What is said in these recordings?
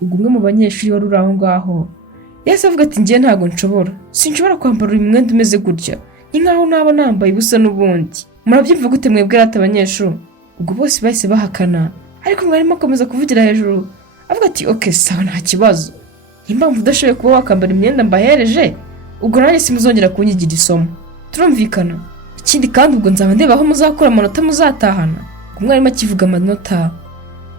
ubwo umwe mu banyeshuri wari uri aho ngaho yahise avuga ati njye ntago sinshobora kwambara uyu mwenda umeze gutya, ni nkaho naba nambaye ubusa n'ubundi. Murabyumva gute mwebwe rata abanyeshuri? Ubwo bose bahise bahakana, ariko mwarimu akomeza kuvugira hejuru avuga ati okay sawa nta kibazo, impamvu udashoboye kuba wakambara imyenda mbahereje ubwo nanjye simuzongera kunyigira isomo, turumvikana? Ikindi kandi ubwo nzaba ndeba aho muzakura amanota muzatahana. Umwarimu akivuga amanota,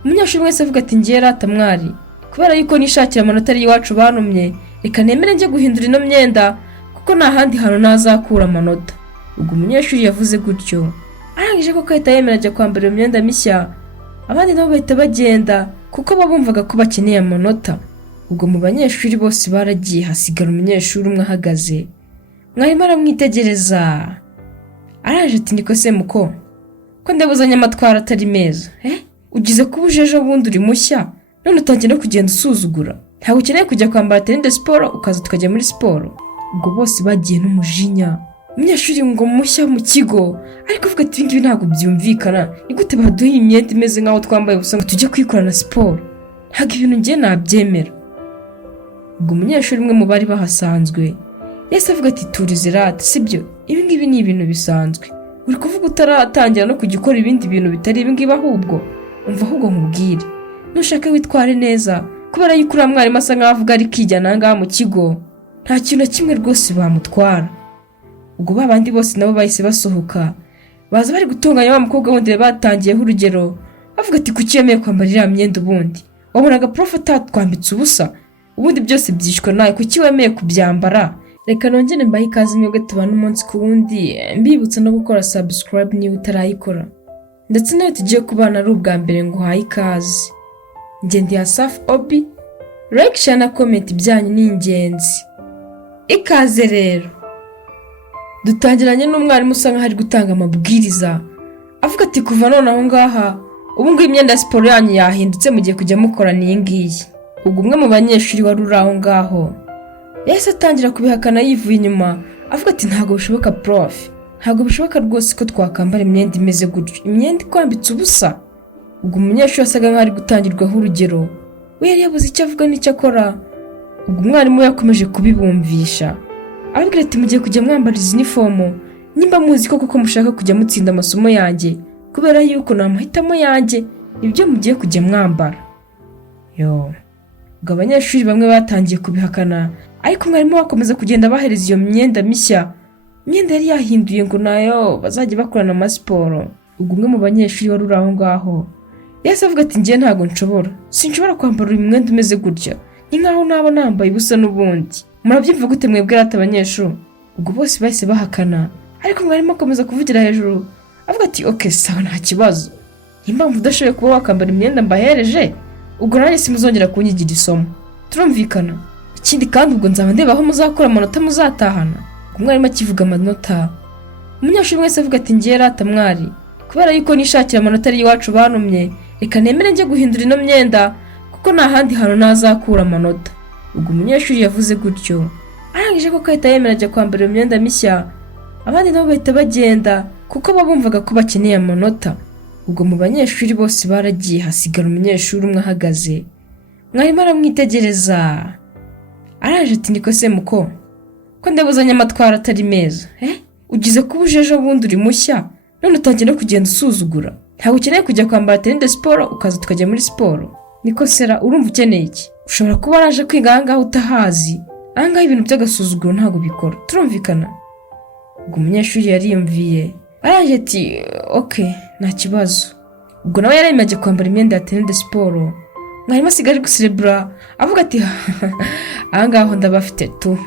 umunyeshuri wese avuga ati ngiye rata mwari, kubera yuko nishakira amanota ari iwacu banumye, reka nemere njye guhindura ino myenda kuko nta handi hantu nazakura amanota. Ubwo umunyeshuri yavuze gutyo, arangije ko kahita yemera ajya kwambara imyenda mishya, abandi nabo bahita bagenda kuko babumvaga ko bakeneye amanota. Ubwo mu banyeshuri bose baragiye, hasigara umunyeshuri umwe ahagaze. Mwarimu aramwitegereza, araje ati niko se muko, ko ndabuzanye amatwara atari meza, ugize kuba ujeje bundi uri mushya none utangiye no kugenda usuzugura, ntabwo ukeneye kujya kwambara tennis sport ukaza tukajya muri siporo. Ubwo bose bagiye n'umujinya, umunyeshuri ngo mushya mu kigo ariko uvuga ati ibingibi ntabwo byumvikana, ni gute baduha imyenda imeze nkaho twambaye ubusa ngo tujye kwikorana siporo, ntabwo ibintu ngiye nabyemera. Ubwo umunyeshuri umwe mu bari bahasanzwe yahise avuga ati turize rata sibyo, ibingibi ni ibintu bisanzwe, uri kuvuga utaratangira no kujya ukora ibindi bintu bitari ibingibi, ahubwo umva ahubwo nkubwire nushaka witware neza, kubera yuko uriya mwarimu asa nkaho avuga ari kwijyana ngaha mu kigo, nta kintu na kimwe rwose bamutwara. Ubwo babandi bose nabo bahise basohoka, baza bari gutunganya wa mukobwa wundi batangiyeho urugero, bavuga ati kuki yemeye kwambara iriya myenda ubundi, wabonaga prof atatwambitse ubusa, ubundi byose byishwe nawe, kuki wemeye kubyambara? Reka nongere mbahe ikaze mwebwe tubana umunsi ku wundi, mbibutsa no gukora subscribe niba utarayikora, ndetse nawe tugiye kubana ari ubwa mbere ngo uhaye ikaze. Njye ndi Asaf Obi, like share na comment byanyu ni ingenzi. Ikaze rero. Dutangiranye n'umwarimu usa nkaho ari gutanga amabwiriza, avuga ati kuva none aho ngaha ubu ngo imyenda ya siporo yanyu yahindutse, mugiye kujya mukora niyi ngiyi. Ubwo umwe mu banyeshuri wari uri aho ngaho yahise atangira kubihakana yivuye inyuma, avuga ati ntabwo bishoboka prof, ntabwo bishoboka rwose ko twakambara imyenda imeze gutyo, imyenda ikwambitse ubusa. Ubwo umunyeshuri asaga nkaho ari gutangirwaho urugero, we yari yabuze icyo avuga n'icyo akora. Ubwo umwarimu yakomeje kubibumvisha, arabwira ati mugiye kujya mwambara izi uniform nimba muzi ko kuko mushaka kujya mutsinda amasomo yanjye, kubera yuko namuhitamo yanjye ibyo mugiye kujya mwambara. Ubwo abanyeshuri bamwe batangiye kubihakana, ariko mwarimu wakomeza kugenda bahereza iyo myenda mishya, imyenda yari yahinduye ngo nayo bazajya bakorana amasiporo. Ubwo umwe mu banyeshuri wari uri aho ngaho yahise avuga ati njye ntago sinshobora kwambara uyu mwenda umeze gutya, ni nkaho naba nambaye ubusa n'ubundi. Murabyumva gute mwebwe rata abanyeshuri? Ubwo bose bahise bahakana, ariko mwarimu akomeza kuvugira hejuru avuga ati okay sawa nta kibazo, impamvu udashoboye kuba wakambara imyenda mbahereje ubwo nanjye simuzongera kunyigira isomo, turumvikana? Ikindi kandi ubwo nzaba ndeba aho muzakura amanota muzatahana. Umwarimu akivuga amanota, umunyeshuri wese avuga ati ngiye rata mwari, kubera yuko nishakira amanota ari iwacu banumye, reka nemere njye guhindura ino myenda kuko nta handi hantu nazakura amanota. Ubwo umunyeshuri yavuze gutyo, arangije ko kahita yemera ajya kwambara imyenda mishya, abandi nabo bahita bagenda kuko babumvaga ko bakeneye amanota. Ubwo mu banyeshuri bose baragiye, hasigara umunyeshuri umwe ahagaze. Mwarimu aramwitegereza, araje ati niko se muko, ko ndabuzanye amatwara atari meza, ugize kuba ujeje bundi uri mushya none utangiye no kugenda usuzugura, ntabwo ukeneye kujya kwambara tennis sport ukaza tukajya muri siporo. Niko sera urumva ukeneye iki? Ushobora kuba araje kwiga ahangaha utahazi, ahangaha ibintu by'agasuzuguro ntabwo bikora, turumvikana? Ubwo umunyeshuri yariyumviye, araje ati okay nta kibazo. Ubwo nawe yarayimaje kwambara imyenda ya tennis sport. Mwarimu asigaje guserebura avuga ati ahangaha ndabafite tu.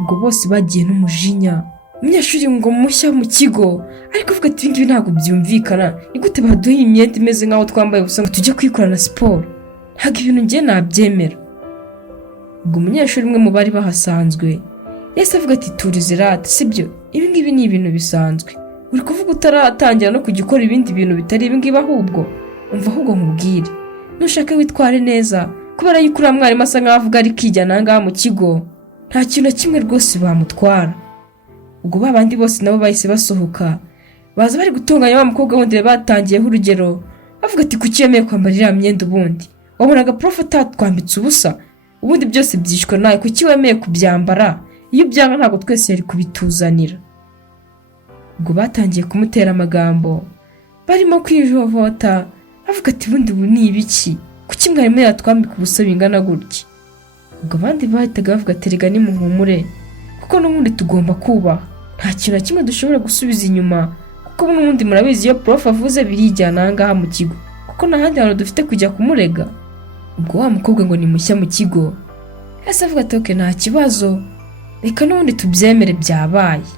Ubwo bose bagiye n'umujinya, umunyeshuri ngo mushya mu kigo ariko uvuga ati ibingibi ntabwo byumvikana, ni gute baduha imyenda imeze nkaho twambaye ubusa ngo tujye kwikorana siporo, ntabwo ibintu ngiye nabyemera. Ubwo umunyeshuri umwe mu bari bahasanzwe yahise avuga ati turize rata sibyo, ibingibi ni ibintu bisanzwe, uri kuvuga utaratangira no kujya ukora ibindi bintu bitari ibingibi, ahubwo umva ahubwo nkubwire nushaka witware neza, kubera yuko uriya mwarimu asa nkaho avuga ari kwijyana ngaha mu kigo, nta kintu na kimwe rwose bamutwara. Ubwo babandi bose nabo bahise basohoka, baza bari gutunganya wa mukobwa wundi batangiyeho urugero, bavuga ati kuki yemeye kwambara iriya myenda ubundi, wabonaga prof atatwambitse ubusa ubundi byose byishwe nawe kuki wemeye kubyambara iyo byanga ntabwo twese yari kubituzanira. Ubwo batangiye kumutera amagambo barimo kwijovota avuga ati bundi ni ibiki kuki mwarimu yatwambika ubusa bingana gutya. Ubwo abandi bahitaga bavuga ati rega ni muhumure kuko n'ubundi tugomba kubaha nta kintu na kimwe dushobora gusubiza inyuma kuko n'ubundi murabizi iyo prof avuze birijyana ngaha mu kigo kuko n'ahandi hantu dufite kujya kumurega. Ubwo wa mukobwa ngo ni mushya mu kigo ese avuga ati okay nta kibazo reka n'ubundi tubyemere byabaye.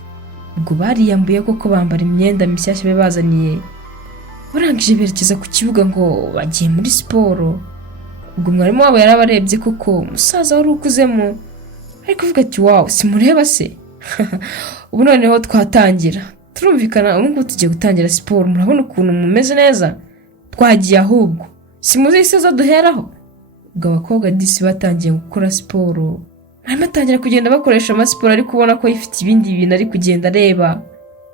Ubwo bariyambuye koko bambara imyenda mishyashya bazaniye barangije berekeza ku kibuga ngo bagiye muri siporo. Ubwo mwarimu wabo yarabarebye koko umusaza wari ukuzemo ariko avuga ati wow simureba se ubu noneho twatangira turumvikana ubu tugiye gutangira siporo murabona ukuntu mumeze neza twagiye ahubwo simuzi isezo duheraho. Ubwo abakobwa disi batangiye gukora siporo mwarimu atangira kugenda bakoresha amasiporo ariko ubona ko yifite ibindi bintu ari kugenda areba.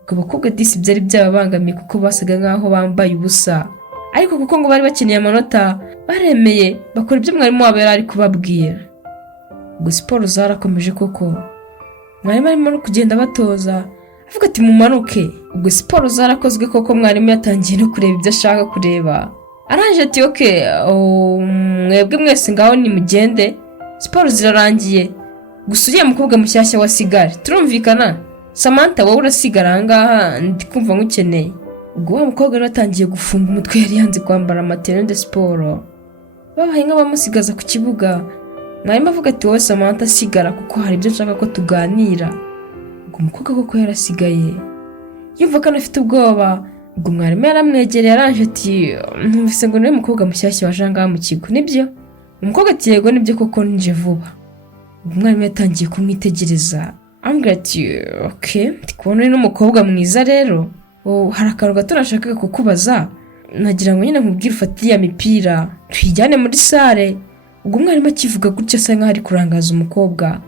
Ubwo abakobwa disi byari byababangamiye kuko basaga nkaho bambaye ubusa ariko kuko ngo bari bakeneye amanota baremeye bakora ibyo mwarimu wabo yari ari kubabwira. Ubwo siporo zarakomeje koko mwarimu arimo kugenda batoza avuga ati mumanuke. Ubwo siporo zarakozwe koko mwarimu yatangiye no kureba ibyo ashaka kureba aranje ati okay mwebwe mwese ngaho ni mugende siporo zirarangiye gusa uriya mukobwa mushyashya wasigare turumvikana Samantha wowe urasigara ngaha ndikumva ngukeneye. Ubwo wa mukobwa rero atangiye gufunga umutwe yari yanze kwambara materiel de siporo babaye nk'abamusigaza ku kibuga. Mwarimu avuga ati wowe Samantha sigara kuko hari ibyo nshaka ko tuganira. Ubwo umukobwa koko yarasigaye yumva ko anafite ubwoba. Ubwo mwarimu yaramwegereye aranje ati numvise ngo niwe mukobwa mushyashya waje ngaha mu kigo nibyo? Umukobwa ati yego nibyo koko nje vuba. Ubwo mwarimu yatangiye kumwitegereza ambwira ati okay ndikubona uri n'umukobwa mwiza rero hari akantu gato nashakaga kukubaza nagira ngo nyine nkubwire ufate iya mipira tuyijyane muri sale. Ubwo mwarimu akivuga gutya asa nkaho ari kurangaza umukobwa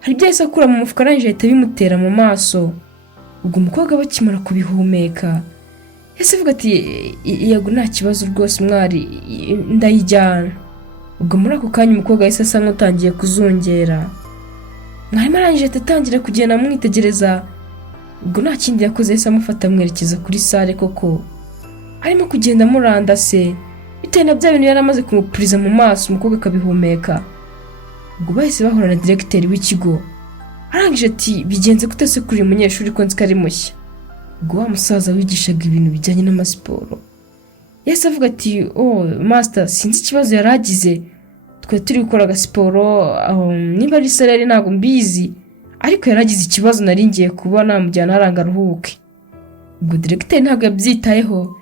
hari ibyo yahise akura mu mufuka arangije ahita bimutera mu maso. Ubwo umukobwa bakimara kubihumeka yahise avuga ati yego nta kibazo rwose mwari ndayijyana. Ubwo muri ako kanya umukobwa yahise asa nk'utangiye kuzungera mwarimu arangije atangira kugenda amwitegereza. Ubwo nta kindi yakoze yahise amufata amwerekeza kuri sale koko arimo kugenda amurandase bitewe na bya bintu yari amaze kumupuriza mu maso umukobwa akabihumeka. Ubwo bahise bahura na directeur w'ikigo arangije ati bigenze gute se kuri umunyeshuri ko nzi ko ari mushya. Ubwo wa musaza wigishaga ibintu bijyanye n'amasiporo yahise avuga ati master sinzi ikibazo yaragize twe turi gukora agasiporo niba ari salary ntabwo mbizi ariko yaragize ikibazo nari ngiye kuba namujyana aranga ruhuke. Ubwo directeur ntabwo yabyitayeho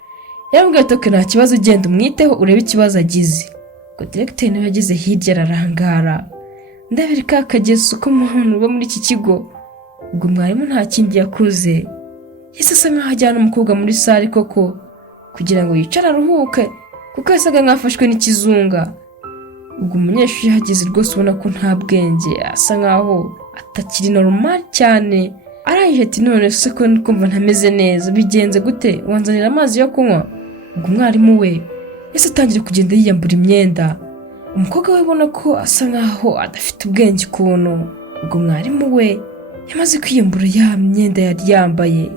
yarambwiye ati nta kibazo ugenda umwiteho urebe ikibazo agize. Ubwo directeur nawe yageze hirya ararangara ndabereka akageso ko muhano bo muri iki kigo. Ubwo mwarimu nta kindi yakoze yahise asa nkaho ajyana umukobwa muri sale koko kugira ngo yicare aruhuke kuko yasaga nk'afashwe n'ikizunga. Ubwo umunyeshuri yahageze rwose ubona ko nta bwenge asa nkaho atakiri normal cyane arangije ati none se ko ndikumva ntameze neza bigenze gute wanzanira amazi yo kunywa. Ubwo umwarimu we yahise atangira kugenda yiyambura imyenda umukobwa we ubona ko asa nkaho adafite ubwenge ukuntu. Ubwo mwarimu we yamaze kwiyambura ya myenda yari yambaye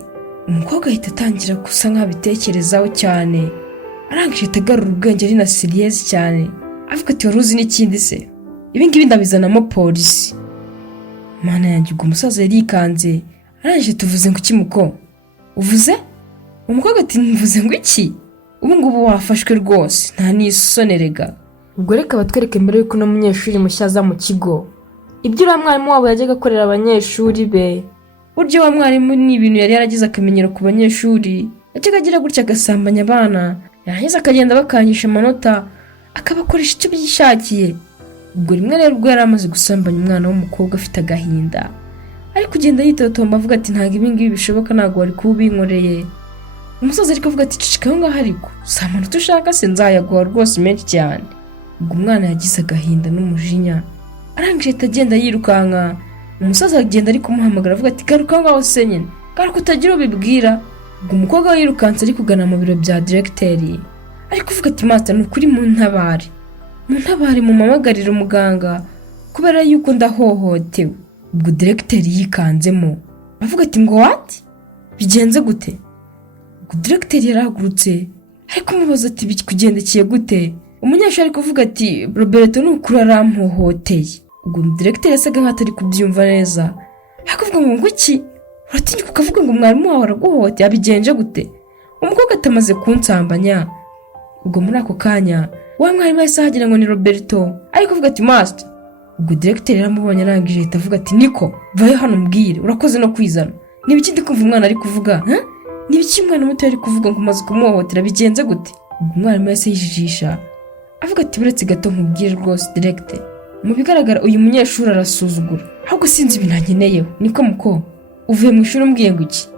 umukobwa ahita atangira gusa nk'abitekerezaho cyane arangije atagarura ubwenge ari na serious cyane avuga ati wari uzi n'ikindi se ibi ngibi ndabizanamo polisi. Mana yanjye ubwo umusaza yarikanze arangije tuvuze ngo iki muko uvuze? Umukobwa ati mvuze ngo iki ubu ngubu wafashwe rwose nta nisonerega. Ubwo reka batwereke mbere yuko no munyeshuri mushyaza mu kigo ibyo uriya mwarimu wabo yajyaga akorera abanyeshuri be. Buryo wa mwarimu ni ibintu yari yaragize akamenyero ku banyeshuri yajyaga agira gutya agasambanya abana yarangiza akagenda bakanyisha amanota akabakoresha icyo byishakiye. Ubwo rimwe rero ubwo yari amaze gusambanya umwana w'umukobwa afite agahinda ari kugenda yitotomba avuga ati ntabwo ibi ngibi bishoboka ntabwo wari kubinkoreye. Umusaza ariko avuga ati cicikaho ngaho ariko si amanota ushaka se nzayaguha rwose menshi cyane. Ubwo umwana yagize agahinda n'umujinya arangije atagenda yirukanka umusaza agenda ari kumuhamagara avuga ati garuka ngaho se nyine garuka utagira ubibwira. Ubwo umukobwa we yirukanse ari kugana mu biro bya directeur ari kuvuga ati master ni ukuri mu ntabare muntabare mumamagarira umuganga kubera yuko ndahohotewe. Ubwo directeur yikanzemo avuga ati ngo what bigenze gute? Ubwo directeur yarahagurutse ariko mubaza ati bikugendekeye gute? Umunyeshuri ari kuvuga ati Roberto n'ukuri arampohoteye. Ubwo directeur yasaga nk'atari kubyumva neza akavuga ngo iki uratinyuka ukavuga ngo mwarimu wawe araguhohoteye abigenje gute? Umukobwa atamaze kunsambanya. Ubwo muri ako kanya wa mwarimu yahise ahagira ngo ni Roberto ari kuvuga ati master. Ubwo directeur yaramubonye arangije ahita avuga ati niko vayo hano mbwire urakoze no kwizana. Nibiki ndi kumva umwana ari kuvuga nibiki umwana muto ari kuvuga ngo umaze kumuhohotera bigenze gute? Ubwo umwarimu yahise yijijisha avuga ati buretse gato nkubwire rwose directeur, mu bigaragara uyu munyeshuri arasuzugura ahubwo sinzi ibintu ankeneyeho. Niko muko uvuye mu ishuri umbwiye ngo iki?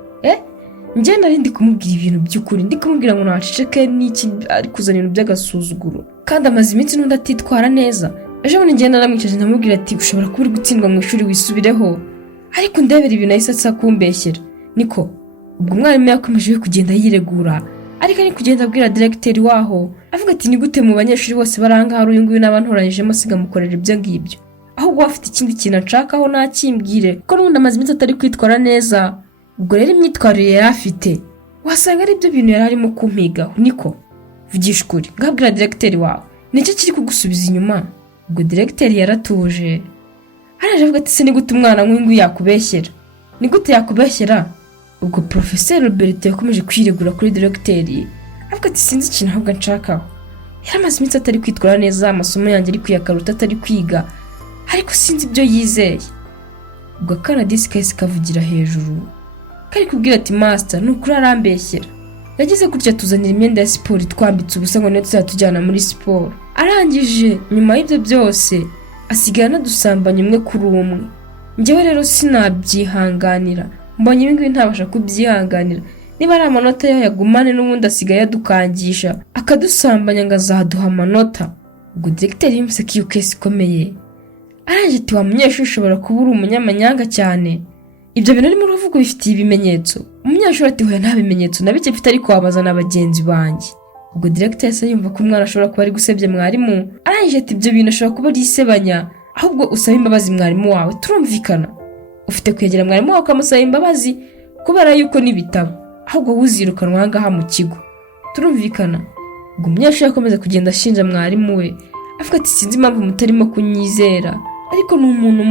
Njye nari ndi kumubwira ibintu by'ukuri, ndi kumubwira ngo naceceke n'iki ari kuzana ibintu by'agasuzuguro kandi amaze iminsi n'undi atitwara neza. Ejo bundi njye naramwicaje ndamubwira ati ushobora kuba uri gutsindwa mu ishuri wisubireho, ariko ndebera ibintu ahise asa kumbeshyera. Niko ubwo umwarimu yakomeje kugenda yiregura ariko ari kugenda abwira directeur waho avuga ati ni gute mu banyeshuri bose baranga hari uyu nguyu n'abantoranyijemo siga mukorera ibyo ngibyo, ahubwo afite ikindi kintu nshakaho nakimbwire ko n'undi amaze iminsi atari kwitwara neza. Ubwo rero imyitwarire yari afite wasanga ari byo bintu yari arimo kumpigaho. Niko vugisha ukuri ngabwira directeur wawe nicyo kiri kugusubiza inyuma. Ubwo directeur yaratuje araje avuga ati se ni gute umwana nk'uyu nguyu yakubeshyera? Ni gute yakubeshyera? Ubwo professeur Roberto yakomeje kwiregura kuri directeur avuga ati sinzi ikintu ahubwo nshakaho. Yaramaze iminsi atari kwitwara neza, amasomo yanjye ari kwiyakaruta atari kwiga ariko sinzi ibyo yizeye. Ubwo kana disikesi kavugira hejuru kari kubwira ati master n'ukuri arambeshyera, yagize gutya tuzanira imyenda ya siporo twambitse ubusa ngo niyo tuzatujyana muri siporo. Arangije nyuma y'ibyo byose asigana dusambanya umwe kuri umwe. Njyewe rero sinabyihanganira, mbonye ibi ngibi ntabasha kubyihanganira. Niba ari amanota yagumane n'ubundi asigaye adukangisha akadusambanya ngo azaduha amanota. Ubwo directeur yumvise ko iyo case ikomeye arangije ati wa munyeshuri ushobora kuba uri umunyamanyanga cyane, ibyo bintu urimo uravuga bifitiye ibimenyetso? Umunyeshuri ati hoya nta bimenyetso na bike mfite ariko wabaza n'abagenzi banjye. Ubwo directeur yase yumva ko umwana ashobora kuba ari gusebya mwarimu arangije ati ibyo bintu ashobora kuba ari isebanya, ahubwo usaba imbabazi mwarimu wawe turumvikana. Ufite kwegera mwarimu wawe ukamusaba imbabazi kubera yuko n'ibitabo, ahubwo wuzirukanwa aha ngaha mu kigo turumvikana. Ubwo umunyeshuri akomeza kugenda ashinja mwarimu we avuga ati sinzi impamvu mutarimo kunyizera ariko ni umuntu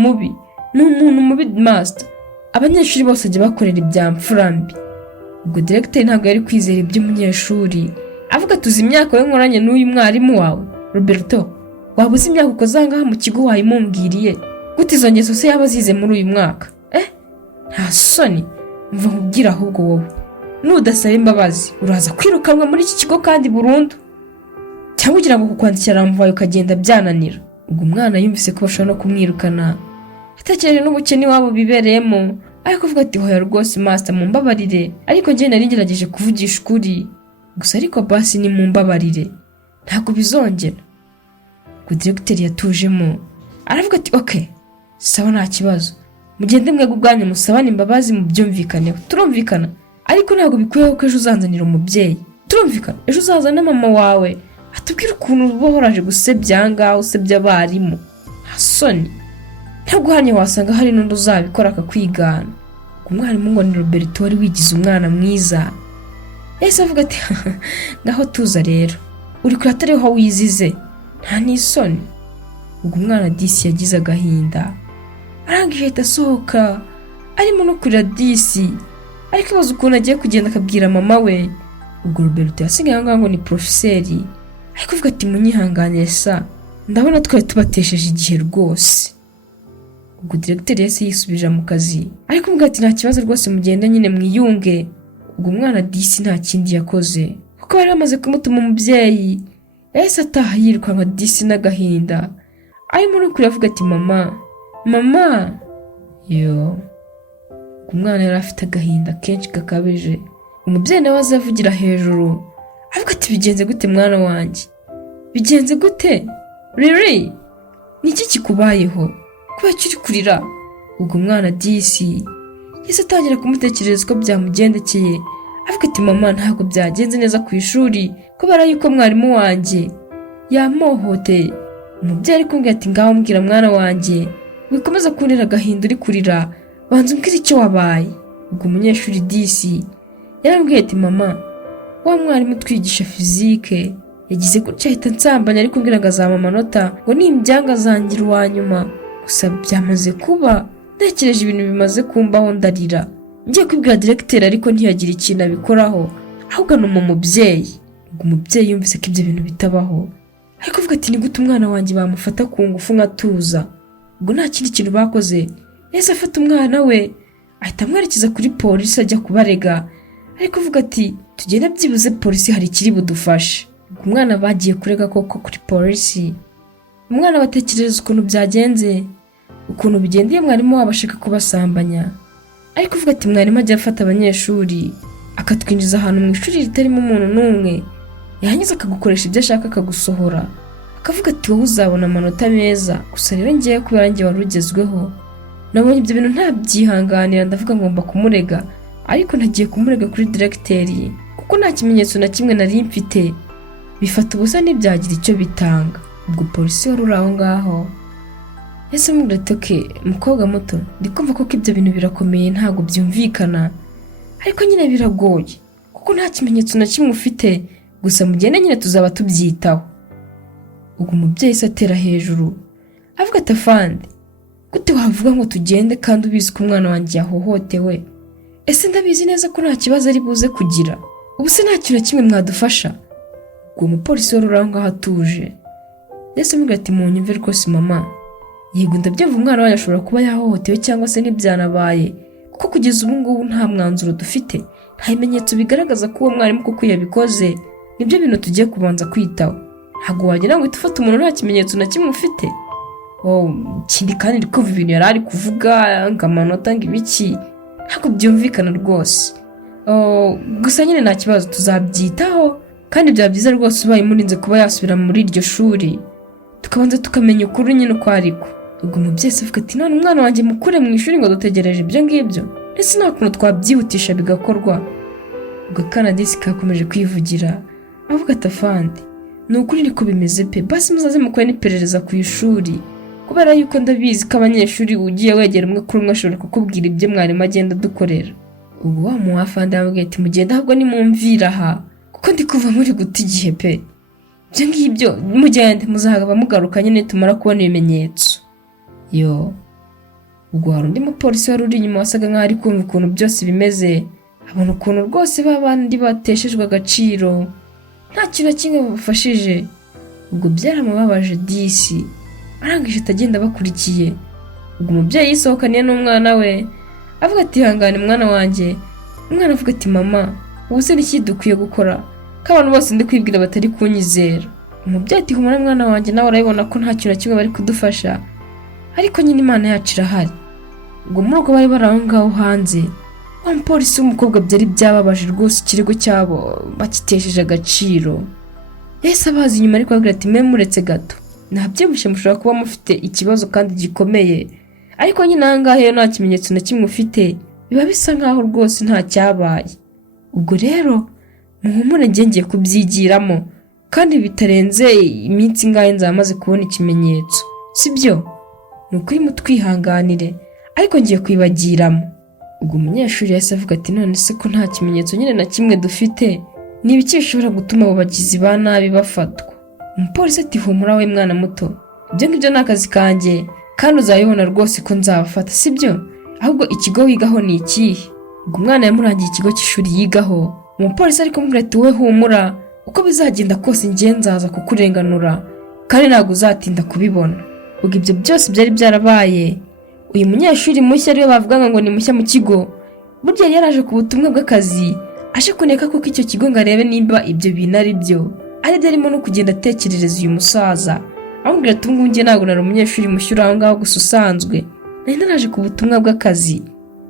mubi master, abanyeshuri bose ajya bakorera ibyamfura mbi. Ubwo directeur ntabwo yari kwizera iby'umunyeshuri avuga tuzi imyaka we nkoranye n'uyu mwarimu wawe Roberto, wabuze imyaka ukoze aha ngaha mu kigo wayimumbwiriye gute izo ngeso se yaba zize muri uyu mwaka? Nta soni, mva nkubwira ahubwo wowe nudasaba imbabazi uraza kwirukanwa muri iki kigo kandi burundu, cyangwa ugira ngo kukwandikira aramuvaye ukagenda byananira. Ubwo umwana yumvise ko bashobora no kumwirukana atekereje n'ubukene wabo bibereyemo ariko avuga ati hoya rwose master mumbabarire, ariko njye nari ngerageje kuvugisha ukuri gusa ariko basi ni mumbabarire ntabwo bizongera. Ubwo directeur yatujemo aravuga ati okay sawa nta kibazo, mugende mwego ubwanyu musabane imbabazi mu byumvikaneho turumvikana, ariko ntabwo bikwiye ko ejo uzanzanira umubyeyi turumvikana. Ejo uzazana mama wawe atubwira ukuntu ubohoraje gusebya ngaho usebya abarimu, nta soni. Ntabwo hano wasanga hari n'undi uzabikora akakwigana. Umwarimu ngo ni Roberto wari wigize umwana mwiza yahise avuga ati ngaho tuza rero uri kuri atariho wizize nta n'isoni. Ubwo umwana disi yagize agahinda arangije ahita asohoka arimo no kurira disi ariko ibaza ukuntu agiye kugenda akabwira mama we. Ubwo Roberto yasigaye aho ngaho ngo ni profeseri ariko avuga ati munyihanganire sa ndabona twari tubatesheje igihe rwose. Ubwo directeur yese yisubije mu kazi ariko avuga ati nta kibazo rwose mugenda nyine mwiyunge. Ubwo umwana disi nta kindi yakoze kuko bari bamaze kumutuma umubyeyi yahise ataha yirukanka disi n'agahinda arimo no kurira avuga ati mama yo. Umwana yari afite agahinda kenshi gakabije. Umubyeyi nawe azavugira hejuru avuga ati bigenze gute mwana wanjye, bigenze gute really niki kikubayeho kuba kiri kurira? Ubwo umwana disi yese atangira kumutekereza ko byamugendekeye avuga ati mama ntabwo byagenze neza ku ishuri kubera yuko mwarimu wanjye yamohoteye umubyeyi ari kumbwira ati ngaho mbwira mwana wanjye wikomeza kuntera agahinda uri kurira, banza umbwire icyo wabaye. Ubwo umunyeshuri disi yarambwiye ati mama, wa mwarimu twigisha fizike yagize gutya ahita nsambanya ariko mbwira ngo azampa amanota ngo nimbyanga azangira uwa nyuma. Gusa byamaze kuba ntekereje ibintu bimaze kumbaho ndarira, ngiye kwibwira directeur ariko ntiyagira ikintu abikoraho, ahubwo ni umubyeyi. Ubwo umubyeyi yumvise ko ibyo bintu bitabaho ariko avuga ati ni gute umwana wanjye bamufata ku ngufu nkatuza. Ubwo nta kindi kintu bakoze, yahise afata umwana we ahita amwerekeza kuri polisi ajya kubarega, ariko avuga ati tugenda byibuze polisi hari ikiri budufashe. Ubwo umwana bagiye kurega koko kuri polisi, umwana batekereza ukuntu byagenze, ukuntu bigendeye mwarimu wabo ashaka kubasambanya, ariko avuga ati mwarimu ajya afata abanyeshuri akatwinjiza ahantu mu ishuri ritarimo umuntu n'umwe, yarangiza akagukoresha ibyo ashaka akagusohora, akavuga ati wowe uzabona amanota meza. Gusa rero ngiye kubera njye wari ugezweho nabonye ibyo bintu ntabyihanganira, ndavuga ngomba kumurega, ariko ntagiye kumurega kuri directeur kuko nta kimenyetso na kimwe nari mfite, bifata ubusa ntibyagira icyo bitanga. Ubwo polisi wari uri aho ngaho yahise amubwira ati okay mukobwa muto, ndikumva ko ibyo bintu birakomeye ntabwo byumvikana, ariko nyine biragoye kuko nta kimenyetso na kimwe ufite, gusa mugende nyine tuzaba tubyitaho. Ubwo umubyeyi se atera hejuru avuga ati afande, gute wavuga ngo tugende kandi ubizi ko umwana wanjye yahohotewe? Ese ndabizi neza ko nta kibazo ari buze kugira, ubu se nta kintu kimwe mwadufasha? Ubwo umupolisi wari uri aho ngaho atuje yahise amubwira ati munyumve rwose mama, yego ndabyumva umwana wanjye ashobora kuba yahohotewe cyangwa se ntibyanabaye, kuko kugeza ubu ngubu nta mwanzuro dufite, nta bimenyetso bigaragaza ko uwo mwarimu kuko yabikoze. Nibyo bintu tugiye kubanza kwitaho, ntabwo wagira ngo ufate umuntu nta kimenyetso na kimwe ufite. Ikindi kandi ndi kumva ibintu yari ari kuvuga ngo amanota ngo ibiki, ntabwo byumvikana rwose. Gusa nyine nta kibazo tuzabyitaho, kandi byaba byiza rwose ubaye murinze kuba yasubira muri iryo shuri tukabanza tukamenya ukuri nyine uko ariko. Ubwo umubyeyi avuga ati none umwana wanjye mukure mu ishuri ngo dutegereje ibyo ngibyo, ndetse nta kuntu twabyihutisha bigakorwa. Ubwo Kanadisi kakomeje kwivugira avuga ati afande, ni ukuri niko bimeze pe, basi muzaze mukore n'iperereza ku ishuri, kubera yuko ndabizi ko abanyeshuri ugiye wegera umwe kuri umwe ashobora kukubwira ibyo mwarimu agenda dukorera. Ubwo wa muhafande yambwiye ati mugende ahubwo nimumvira aha kuko ndi kuva muri guta igihe pe, ibyo ngibyo mugende muzahava mugaruka nyine tumara kubona ibimenyetso. Ubwo hari undi mupolisi wari uri inyuma wasaga nk'aho ari kumva ukuntu byose bimeze, abona ukuntu rwose babandi bateshejwe agaciro nta kintu na kimwe babafashije. Ubwo byaramubabaje disi, arangije atagenda bakurikiye. Ubwo umubyeyi yisohokaniye n'umwana we avuga ati ihangane mwana wanjye. Umwana avuga ati mama, ubu se n'iki dukwiye gukora ko abantu bose ndi kwibwira batari kunyizera? Umubyeyi ati humura mwana wanjye, nawe urabibona ko nta kintu na kimwe bari kudufasha, ariko nyine Imana yacu irahari. Ubwo muri uko bari bari aho ngaho hanze, wa mupolisi w'umukobwa byari byababaje rwose ikirego cyabo bakitesheje agaciro, yahise abaza inyuma ariko avuga ati mwe muretse gato, ntabyibushye mushobora kuba mufite ikibazo kandi gikomeye, ariko nyine aha ngaha iyo nta kimenyetso na kimwe ufite biba bisa nkaho rwose nta cyabaye. Ubwo rero muhumure ngiye kubyigiramo, kandi bitarenze iminsi ingahe nzamaze kubona ikimenyetso, sibyo? Ni ukuri mutwihanganire ariko ngiye kwibagiramo. Ubwo umunyeshuri yahise avuga ati none se ko nta kimenyetso nyine na kimwe dufite, ni ibiki bishobora gutuma abo bagizi ba nabi bafatwa? Umupolisi ati humura we mwana muto, ibyo ngibyo ni akazi kanjye kandi uzabibona rwose ko nzabafata, sibyo? Ahubwo ikigo wigaho ni ikihe? Ubwo umwana yamurangiye ikigo cy'ishuri yigaho. Umupolisi ariko amubwira ati we humura, uko bizagenda kose ngiye nzaza kukurenganura kandi ntabwo uzatinda kubibona. Ubwo ibyo byose byari byarabaye. Uyu munyeshuri mushya ariwe bavuga ngo ni mushya mu kigo, burya yaraje ku butumwa bw'akazi aje kuneka kuko icyo kigo ngo arebe nimba ibyo bintu ari byo. Ari byarimo no kugenda atekerereza uyu musaza, amubwira ati ngo ngiye ntabwo nari umunyeshuri mushya uri aho ngaho gusa usanzwe, nari naraje ku butumwa bw'akazi.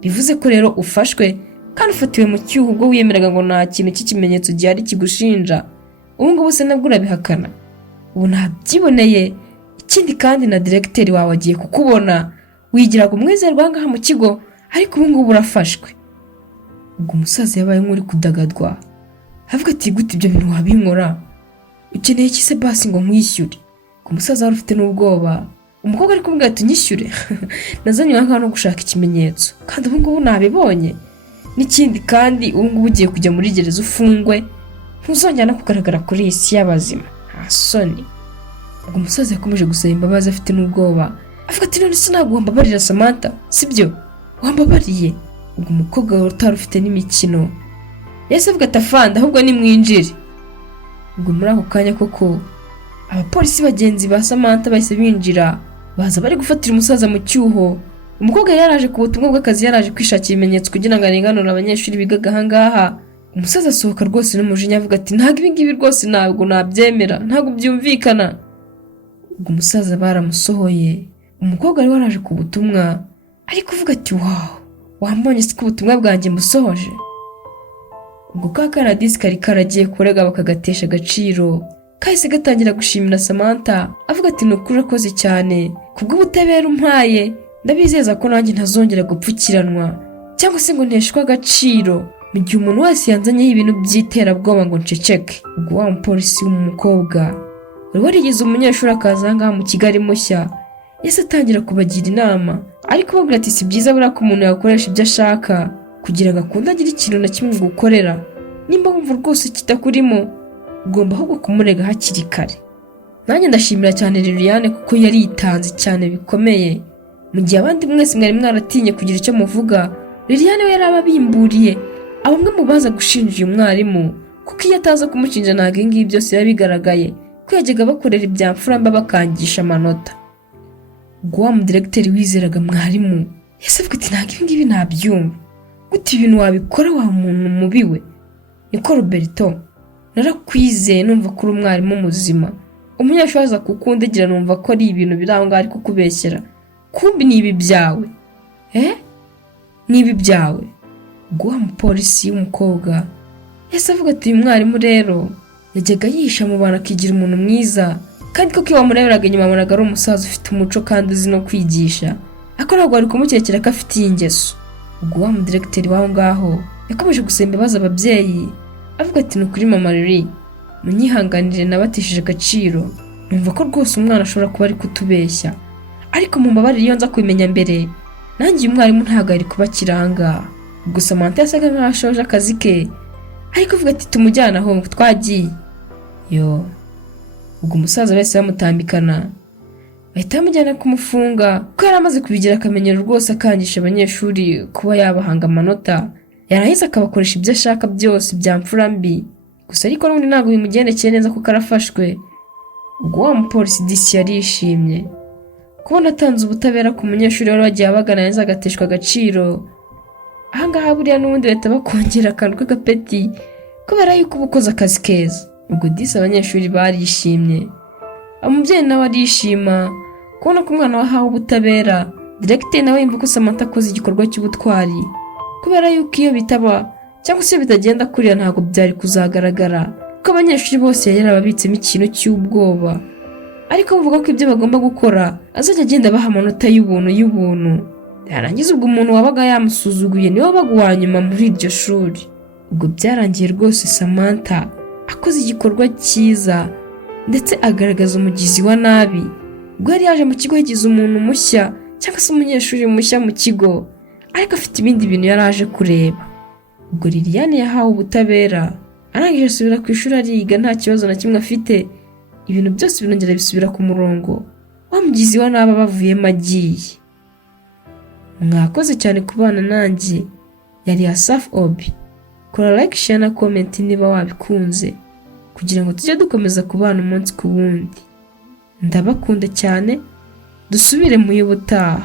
Bivuze ko rero ufashwe kandi ufatiwe mu cyuho ubwo wiyemeraga ngo nta kintu cy'ikimenyetso gihari kigushinja. Ubu ngubu se nabwo urabihakana? Ubu ntabyiboneye. Ikindi kandi na directeur wawe agiye kukubona wigiraga umwizerwa ngaha mu kigo, ariko ubu ngubu urafashwe. Ubwo umusaza yabaye nk'uri kudagadwa avuga ati gute ibyo bintu wabinkora? Ukeneye iki se basi ngo nkwishyure? ku musaza wari ufite n'ubwoba. Umukobwa ari kumubwira ati nyishyure nazanye aha no gushaka ikimenyetso kandi ubu ngubu nabibonye n'ikindi kandi ubu ngubu ugiye kujya muri gereza ufungwe ntuzongera no kugaragara kuri iyi si y'abazima nta soni. Ubwo umusaza yakomeje gusaba imbabazi afite n'ubwoba avuga ati none se ntabwo wambabarira Samantha sibyo wambabariye. Ubwo umukobwa utari ufite n'imikino yahise avuga ati afande ahubwo nimwinjire. Ubwo muri ako kanya koko abapolisi bagenzi ba Samantha bahise binjira baza bari gufatira umusaza mu cyuho. Umukobwa yaraje ku butumwa bw'akazi yaraje kwishakira ibimenyetso kugira ngo arenganure abanyeshuri bigaga ahangaha. Umusaza asohoka rwose n'umujinya avuga ati ntabwo ibi ngibi rwose ntabwo nabyemera ntabwo byumvikana. Ubwo umusaza baramusohoye umukobwa wari waraje ku butumwa ari kuvuga ati wow wambonye se ku butumwa bwanjye musohoje. Ubwo karadisi kari karagiye kurega bakagatesha agaciro kahise gatangira gushimira Samantha avuga ati nukuri urakoze cyane kubw'ubutabera umpaye ndabizeza ko nanjye ntazongera gupfukiranwa cyangwa se ngo nteshwe agaciro mu gihe umuntu wese yanzanyeho ibintu by'iterabwoba ngo nceceke. Ubwo wa mupolisi w'umukobwa wari warigize umunyeshuri akaza ahangaha mu Kigali mushya yese atangira kubagira inama ariko babwira ati si byiza buriya ko umuntu yakoresha ibyo ashaka kugira ngo akunde agire ikintu na kimwe gukorera. Nimba wumva rwose kitakurimo ugomba ahubwo kumurega hakiri kare. Nanjye ndashimira cyane Liliane kuko yari yitanze cyane bikomeye mu gihe abandi mwese mwari mwaratinye kugira icyo muvuga. Liliane we yarababimburiye abamwe mu baza gushinja uyu mwarimu kuko iyo ataza kumushinja ntabwo ibi ngibi byose biba bigaragaye ko yajyaga bakorera ibyamfura mba bakangisha amanota. Ubwo wa mudiregiteri wizeraga mwarimu yese avuga ati ntabwo ibi ngibi nabyumva gute ibintu wabikora wa muntu mubi we. Niko Roberto narakwizeye numva ko uri umwarimu muzima umunyeshuri aza kukundegira numva ko ari ibintu biri aho ngaho ari kukubeshyera kumbi ni ibi byawe ni ibi byawe. Ubwo wa mupolisi w'umukobwa yese avuga ati uyu mwarimu rero yajyaga yihisha mu bantu akigira umuntu mwiza kandi koko iyo wamureberaga inyuma wabonaga ari umusaza ufite umuco kandi uzi no kwigisha ariko ntabwo wari kumukekera ko afite iyi ngeso. Ubwo wa mudiregiteri w'aho ngaho yakomeje gusaba imbabazi ababyeyi avuga ati nukuri mama Lili munyihanganire nabatishije agaciro numva ko rwose umwana ashobora kuba ari kutubeshya ariko mumbabarire iyo nza kubimenya mbere nanjye uyu mwarimu ntabwo ari kuba kiranga. Ubwo Samantha yasaga nkaho ashoje akazi ke ariko avuga ati tumujyana aho twagiye yo. Ubwo umusaza wese bamutambikana bahita bamujyana kumufunga kuko yari amaze kubigira akamenyero rwose akangisha abanyeshuri kuba yabahanga amanota yarahise akabakoresha ibyo ashaka byose bya mfura mbi gusa ariko n'ubundi ntabwo bimugendekeye neza kuko arafashwe. Ubwo wa mupolisi disi yarishimye kubona atanze ubutabera ku munyeshuri wari wagiye abagana neza agateshwa agaciro. Ahangaha buriya n'ubundi leta bakongera akantu k'agapeti kubera yuko uba ukoze akazi keza. Ubwo disi abanyeshuri barishimye umubyeyi nawe arishima kubona ko umwana wahawe ubutabera. Diregiteri nawe yumva ko Samantha akoze igikorwa cy'ubutwari kubera yuko iyo bitaba cyangwa se bitagenda kuriya ntabwo byari kuzagaragara ko abanyeshuri bose yari yarababitsemo ikintu cy'ubwoba ariko bavuga ko ibyo bagomba gukora azajya agenda baha amanota y'ubuntu yarangiza ubwo umuntu wabaga yamusuzuguye niwe wabaga uwa nyuma muri iryo shuri. Ubwo byarangiye rwose Samantha akoze igikorwa cyiza ndetse agaragaza umugizi wa nabi. Ubwo yari yaje mu kigo yigize umuntu mushya cyangwa se umunyeshuri mushya mu kigo ariko afite ibindi bintu yari aje kureba. Ubwo Liliane yahawe ubutabera arangije asubira ku ishuri ariga nta kibazo na kimwe afite ibintu byose binongera bisubira ku murongo wa mugizi wa nabi bavuyemo agiye. Mwakoze cyane kubana nanjye yari Asaf Obi. Kora like share na comment niba wabikunze kugira ngo tujye dukomeza kubana umunsi ku wundi. Ndabakunda cyane dusubire mu y'ubutaha.